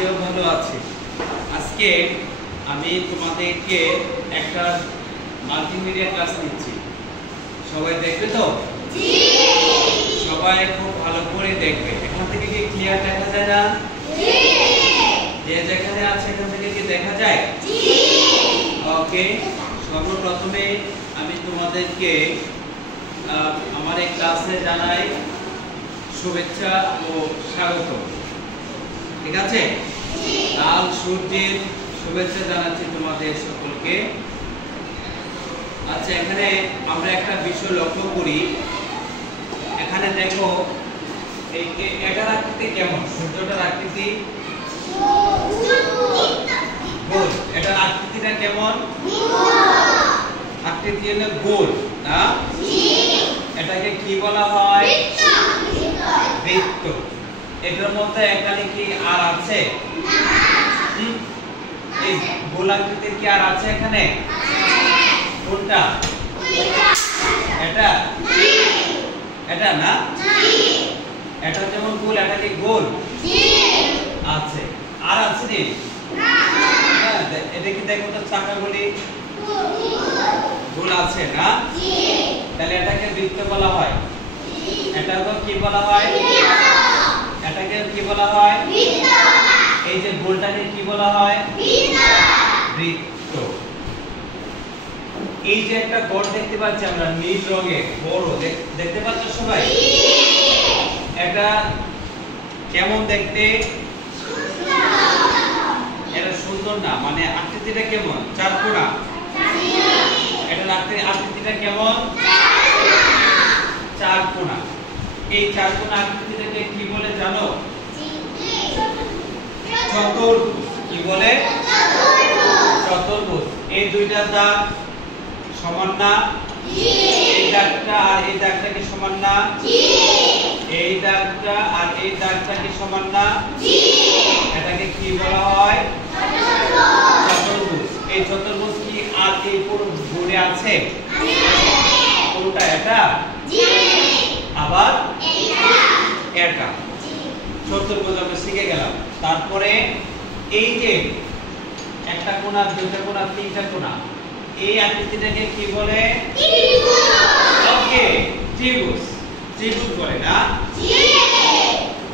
আমিও ভালো আছি। আজকে আমি তোমাদেরকে একটা মাল্টিমিডিয়া ক্লাস নিচ্ছি। সবাই দেখবে তো? জি। সবাই খুব ভালো করে দেখবে। এখান থেকে কি ক্লিয়ার দেখা যায় না? জি। যে যেখানে আছে এখান থেকে কি দেখা যায়? জি। ওকে, সর্বপ্রথমে আমি তোমাদেরকে আমার এই ক্লাসে জানাই শুভেচ্ছা ও স্বাগত। ঠিক আছে? লাল সূর্যের শুভেচ্ছা জানাচ্ছি তোমাদের সকলকে। আচ্ছা, এখানে আমরা একটা বিষয় লক্ষ্য করি। এখানে দেখো এটার আকৃতি কেমন? সূর্যটার আকৃতি গোল। এটার আকৃতিটা কেমন? আকৃতি হলো গোল না? এটাকে কি বলা হয়? বৃত্ত। এটার মধ্যে এখানে কি আর আছে? এই গোলাকৃতির কি আর আছে এখানে? কোনটা? এটা? এটা না? এটা যেমন গোল, এটা কি গোল? আছে। আর আছে নি? এটা কি দেখো তো চাকাগুলি গোল আছে না? তাহলে এটাকে বৃত্ত বলা হয়। এটাকে কি বলা হয়? এটাকে কি বলা হয়? এই যে গোলটাকে কি বলা হয়? বৃত্ত। এই যে একটা গড় দেখতে পাচ্ছি আমরা নীল রঙের, বড়, দেখতে পাচ্ছ সবাই? এটা কেমন দেখতে? এটা সুন্দর না, মানে আকৃতিটা কেমন? চারকোনা। এটা আকৃতিটা কেমন? চারকোনা। এই চারকোনা আকৃতিটাকে কি বলে জানো? চতুর্ভুজ। কি বলে? চতুর্ভুজ। এই দুইটা দাগ সমান না? এই দাগটা আর এই দাগটা কি সমান না? এই দাগটা আর এই দাগটা কি সমান না? এটাকে কি বলা হয়? চতুর্ভুজ। এই চতুর্ভুজ কি আর এই পুরো জুড়ে আছে? কোনটা? এটা? আবার এটা। চতুর্ভুজ আমরা শিখে গেলাম। তারপরে এই যে একটা কোণা, দুইটা কোণা, তিনটা কোণা, এই আকৃতিটাকে কি বলে? ওকে, ত্রিভুজ। ত্রিভুজ বলে না?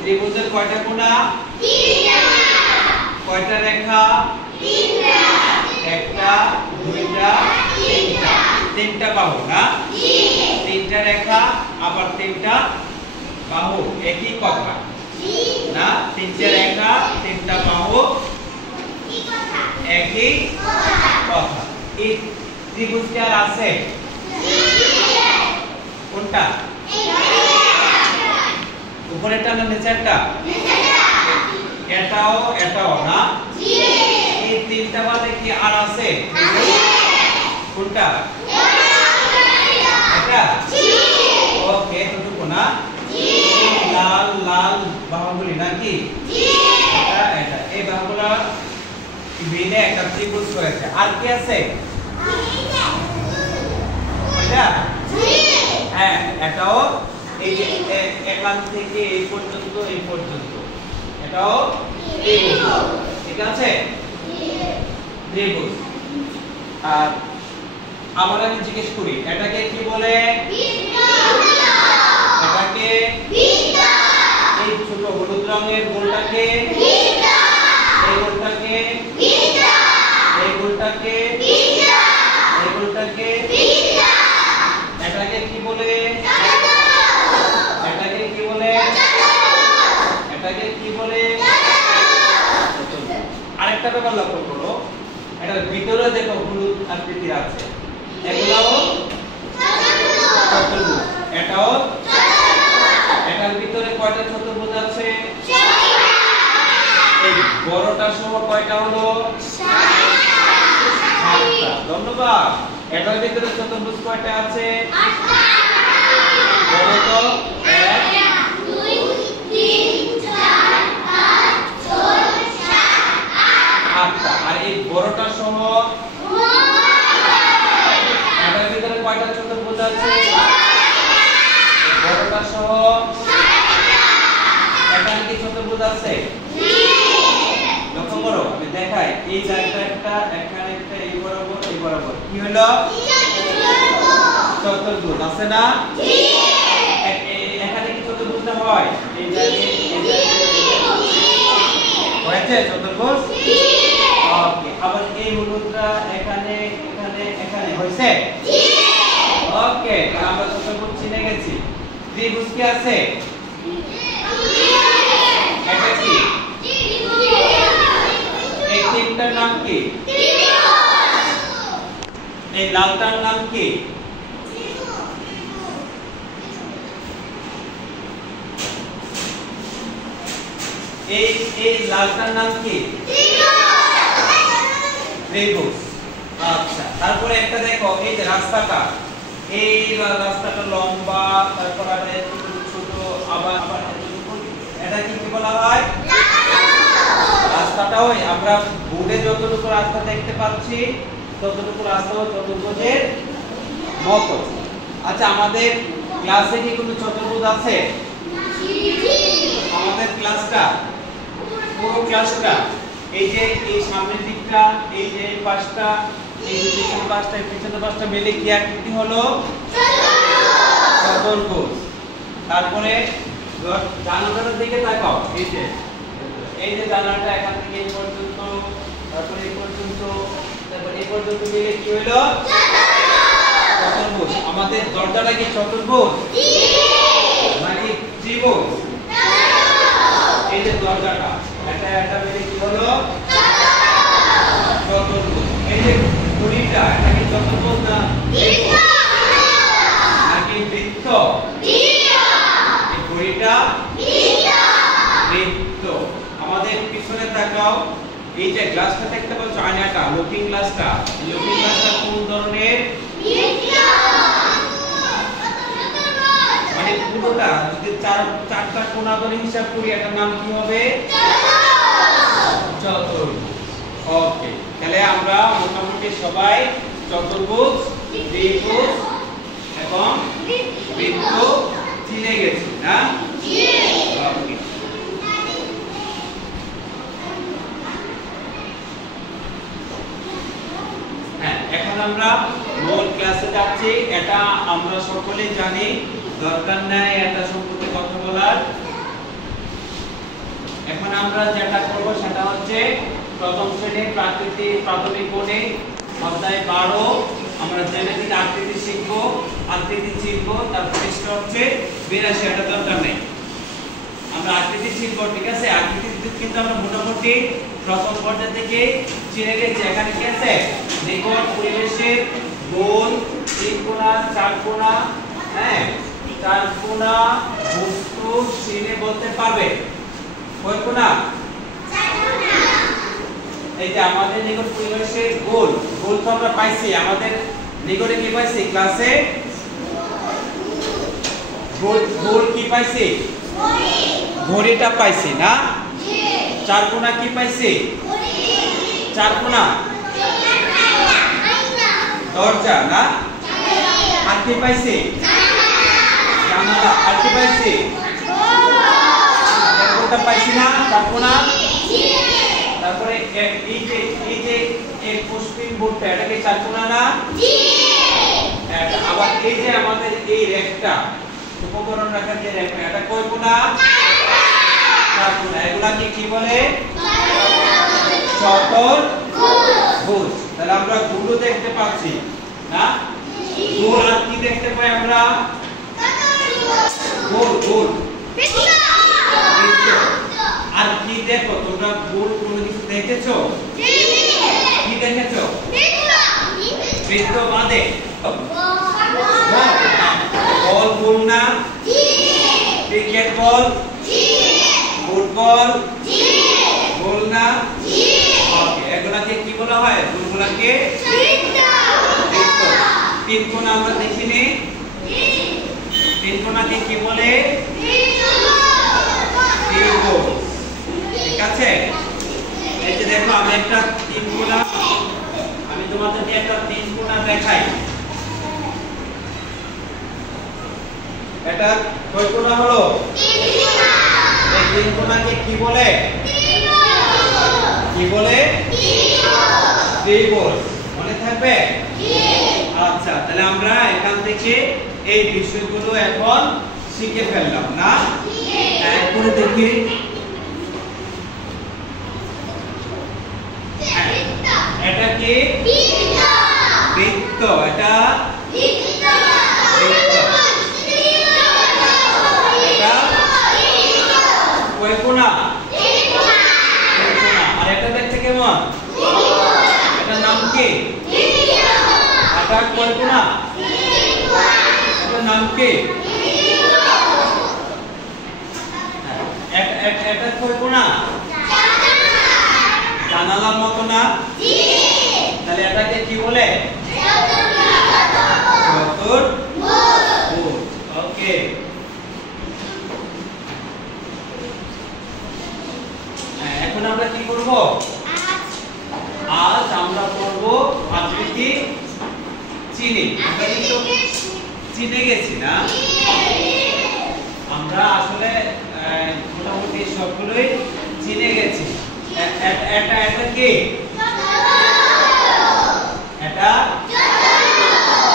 ত্রিভুজের কয়টা কোণা? কয়টা রেখা? একটা, দুইটা, তিনটা। তিনটা বাহু না? তিনটা রেখা আবার তিনটা বাহু, একই কথা না? তিনটা রেখা, তিনটা বাহু, একই কথা। এই ত্রিভুজ কি আর আছে? কোনটা? উপরেরটা না নিচেরটা? এটাও এটাও না? এই তিনটা বাদে কি আর আছে? কোনটা? এটা? ওকে, এতটুকু না? লাল লাল বাহুগুলি নাকি? এটা এটা এই বাহুগুলো মিলে একটা ত্রিভুজ হয়েছে। আর কি আছে? এটা? হ্যাঁ, এটাও এই যে এখান থেকে এই পর্যন্ত, এই পর্যন্ত, এটাও ত্রিভুজ। ঠিক আছে? ত্রিভুজ। আর আবার আমি জিজ্ঞেস করি, এটাকে কি বলে? এটাকে এই ছোট হলুদ রঙের গোলটাকে? এই গোলটাকে? এই গোলটাকে? এই গোলটাকে? এটাকে কি বলে? এটাকে কি বলে? এটাকে কি বলে? আরেকটা ব্যাপার লক্ষ্য করো, এটার ভিতরে দেখো হলুদ আকৃতি আছে, এগুলাও চতুর্ভুজ। এটাও এটার ভিতরে কয়টা চতুর্ভুজ আছে? এই বড়টা সহ কয়টা হলো? 7টা। ধন্যবাদ। এটার ভিতরে চতুর্ভুজ কয়টা আছে? 8টা। বড় তো 1 2 3 4 5 6 7 8টা। আর এই বড়টা সহ এটার ভিতরে কয়টা চতুর্ভুজ আছে? বড়টা সহ এখানে কি চতুর্ভুজ আছে? এই দাগটা একটা, এখানে একটা, এই বরাবর কি হলো চতুর্ভুজ আছে না? এখানে কি চতুর্ভুজ না হয়? এই জায়গায় হয়েছে চতুর্ভুজ। ওকে, আবার এই হলুদটা এখানে এখানে এখানে হয়েছে। ওকে, আমরা চতুর্ভুজ চিনে গেছি। ত্রিভুজ কি আছে? এটা কি? এই তিনটার নাম কি? এই লালটার নাম কি? এই লালটার নাম কি? ত্রিভুজ। আচ্ছা, তারপরে একটা দেখো, এই যে রাস্তাটা, এই রাস্তাটা লম্বা, তারপর আবার একটু ছোট, আবার এটা কি বলা হয়? রাস্তাটা ওই আমরা বোর্ডে যতটুকু রাস্তা দেখতে পাচ্ছি ততটুকু রাস্তা চতুর্ভুজের মতো। আচ্ছা, আমাদের ক্লাসে কি কোনো চতুর্ভুজ আছে? আমাদের ক্লাসটা, পুরো ক্লাসটা, এই যে এই সামনের দিকটা, এই যে এই পাশটা, এই যে পিছনের পাশটা মিলে কি আকৃতি হলো? চতুর্ভুজ। তারপরে জানালার দিকে তাকাও, এই যে জানালাটা এখান থেকে এই পর্যন্ত, তারপরে এই পর্যন্ত, তারপরে এই পর্যন্ত মিলে কি হলো? চতুর্ভুজ। আমাদের দরজাটা কি চতুর্ভুজ নাকি ত্রিভুজ? এই যে দরজাটা, এটা মিলে কি হলো? চতুর্ভুজ। এই যে ঘড়িটা, এটা কি চতুর্ভুজ না নাকি বৃত্ত? এই ঘড়িটা বৃত্ত। আমাদের পিছনে তাকাও, এই যে গ্লাসটা দেখতে পাচ্ছ, আয়নাটা, লুকিং গ্লাসটা, লুকিং গ্লাসটা কোন ধরনের? মানে পুরোটা যদি চারটা কোণা ধরে হিসাব করি, এটার নাম কি হবে? চতুর্ভুজ। ওকে, তাহলে আমরা মোটামুটি সবাই চতুর্ভুজ, ত্রিভুজ এবং বৃত্ত চিনে গেছি না? ওকে, হ্যাঁ, এখন আমরা মূল ক্লাসে যাচ্ছি। এটা আমরা সকলেই জানি, দরকার নাই এটা সম্পর্কে কথা বলার। এখন আমরা যেটা করব সেটা হচ্ছে প্রথম শ্রেণীর প্রাথমিক গণিত অধ্যায় 12 আমরা জ্যামিতিক আকৃতি শিখব, আকৃতি শিখব। তার পৃষ্ঠা হচ্ছে 82, এটা দরকার নেই, আমরা আকৃতি শিখব। ঠিক আছে, আকৃতি কিন্তু আমরা মোটামুটি প্রথম পর্যায় থেকে চিনে গেছি। এখানে কি আছে? নিকট পরিবেশের গোল, ত্রিকোণা, চারকোণা, হ্যাঁ, চারকোণা বস্তু চিনে বলতে পারবে। কয় কোণা? এই যে আমাদের নিকট পরিবেশের গোল, গোল তো আমরা পাইছি, আমাদের নিকটে কি পাইছি? ক্লাসে গোল কি পাইছি? ঘড়িটা পাইছি না? চারকোণা কি পাইছি? চারকোণা দরজা না? আর কি পাইছি? জানালা। আর কি পাইছি? কোনটা পাইছি না? চারকোণা। তারপরে এই যে এই পুষ্পিন বোর্ডটা, এটা কি চারকোণা না? আবার এই যে আমাদের এই রেখটা, উপকরণ রাখার যে রেখা, এটা কয় কোণা? চারকোণা। এগুলাকে কি বলে? চতুর্ভুজ। তাহলে আমরা গুলো দেখতে পাচ্ছি না? গোল আর কি দেখতে পাই আমরা? গোল গোল আর কি দেখো তোমরা? গোল কোনো কিছু দেখেছো? কি দেখেছো? বৃত্ত বাঁধে বল, গোল না? ক্রিকেট বল, ফুটবল গোল না? এগুলাকে কি বলা হয়? গোলগুলাকে বৃত্ত। তিনকোণা আমরা দেখিনি, তিনকোণাকে কি বলে? ত্রিভুজ। ঠিক আছে, এই যে দেখো আমি একটা তিনকোণা, আমি তোমাদেরকে একটা তিনকোণা দেখাই। এটা কয় কোণা হলো? এই তিনকোণাকে কি বলে? কি বলে? ত্রিভুজ। মনে থাকবে? আচ্ছা, তাহলে আমরা এখান থেকে এই বিষয়গুলো এখন শিখে ফেললাম না? এরপরে দেখি এটা কি? বৃত্ত। এটা কয় কোণা? আর এটা দেখতে কেমন? এটার নাম কি? এটা কয় কোণা? এটার নাম কি? এটা কয় কোণা? জানালার মতো না? তাহলে এটাকে কি বলে? চতুর্ভুজ। ওকে, এখন আমরা কি করব? আজ আমরা করব আকৃতি চিনি। আমরা কিন্তু চিনে গেছি না? আমরা আসলে মোটামুটি সবগুলোই চিনে গেছি। এটা কি? এটা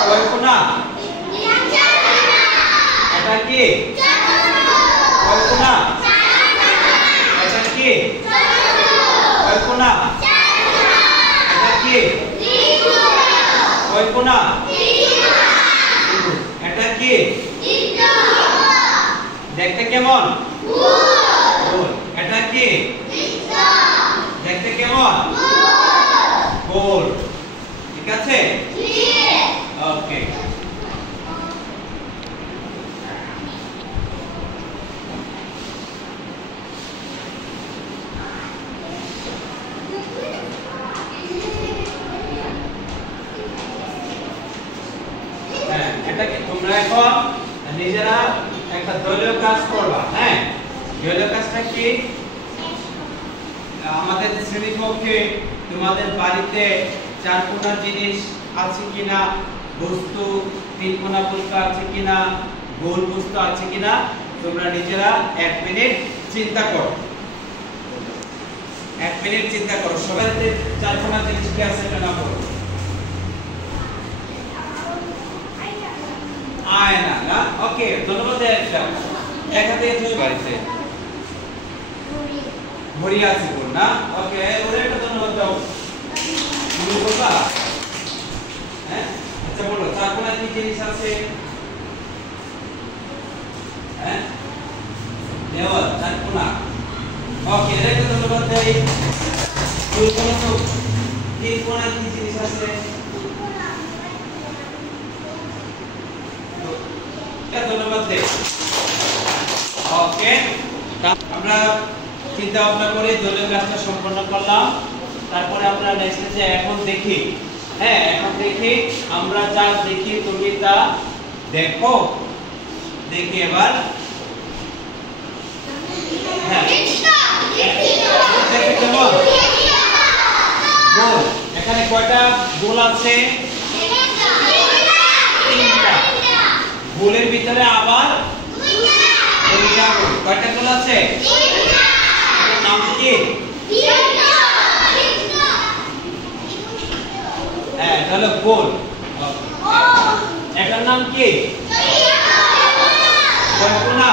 কয় কোণা? এটা কি? কয় কোণা? এটা কি? কয় কোণা? এটা কি? কয় কোণা? এটা কি? দেখতে কেমন? এটা কি? দেখতে কেমন? গোল। ঠিক আছে? ওকে, এটাকে তোমরা এখন নিজেরা একটা দলীয় কাজ করবা। হ্যাঁ, দলীয় কাজটা কি? আমাদের শ্রেণীকক্ষে তোমাদের বাড়িতে চার কোণা জিনিস আছে কিনা, বস্তু তিন কোণা বস্তু আছে কিনা, গোল বস্তু আছে কিনা তোমরা নিজেরা 1 মিনিট চিন্তা করো। 1 মিনিট চিন্তা করো। সবাই চার কোণা জিনিস কি আছে এটা না বলো। আয়না না? ওকে, ধন্যবাদ। দেখাতে তুমি বাড়িতে ঘড়ি আছে বল না? ওকে, ওরে একটা ধন্যবাদ দাও। তুমি বলবা? হ্যাঁ, আচ্ছা বলো, চার কোণা কি জিনিস আছে? হ্যাঁ, দেওয়াল চার কোণা। ওকে, এর একটা ধন্যবাদ দেই। দুই কোণা তো তিন কোণা কি জিনিস আছে? ধন্যবাদ দেই। ওকে, আমরা চিন্তা ভাবনা করে দলীয় কাজটা সম্পন্ন করলাম। তারপরে আমরা নেক্সট যে এখন দেখি। হ্যাঁ, এখন দেখি আমরা যা দেখি তুমি তা দেখো। দেখি এবার। হ্যাঁ, কেমন? গোল। এখানে কয়টা গোল আছে? 3টা। গোলের ভিতরে আবার 2টা গোল। কয়টা গোল আছে? 3টা। এর নাম কি? হ্যাঁ, এটা হলো গোল। এটার নাম কি? কয় কোণা?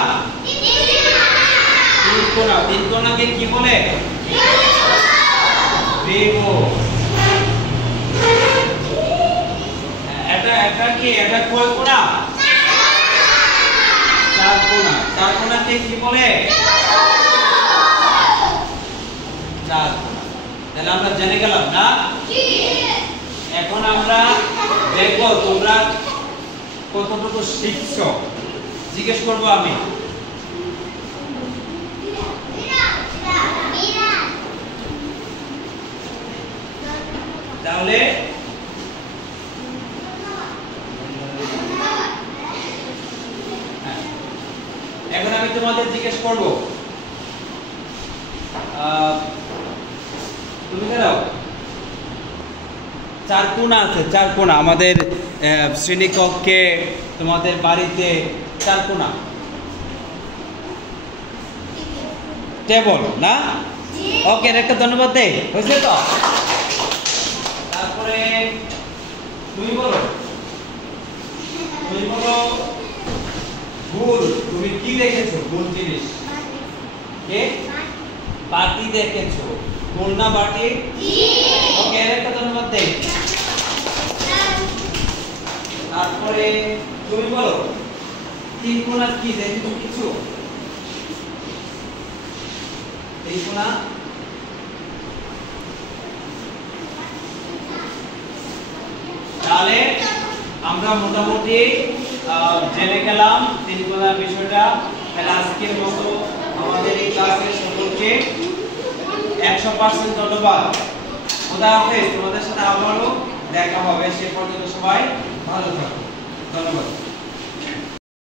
3 কোণা। 3 কোণাকে কি বলে? ত্রিভুজ। এটা কি? এটা কয় কোণা? 4 কোণা। 4 কোণাকে কি বলে? 4 কোণা। তাহলে আমরা জেনে গেলাম না? এখন আমরা দেখব তোমরা কতটুকু শিখছো। জিজ্ঞেস করব আমি। তাহলে এখন আমি তোমাদের জিজ্ঞেস করব, তুমি দাও। 4 কোণা আছে, 4 কোণা আমাদের শ্রেণীকক্ষে, তোমাদের বাড়িতে 4 কোণা। টেবল না? ওকে, একটা ধন্যবাদ দেই, হয়েছে তো? তারপরে তুমি বলো ভুল, তুমি কি দেখেছো ভুল জিনিস? কে? বাটি দেখেছো, ভুল না বাটি? ওকে, একটা ধন্যবাদ দেই। তারপরে তুমি বলো তিন কোণা কি দেখেছো কিছু? তিন কোণা তাহলে আমরা মোটামুটি জেনে গেলাম তিন কোণার বিষয়টা। তাহলে আজকের মতো আমাদের এই ক্লাসের সকলকে 100% ধন্যবাদ। খোদা হাফেজ। তোমাদের সাথে আবারও দেখা হবে, সে পর্যন্ত সবাই ভালো থাকো। ধন্যবাদ।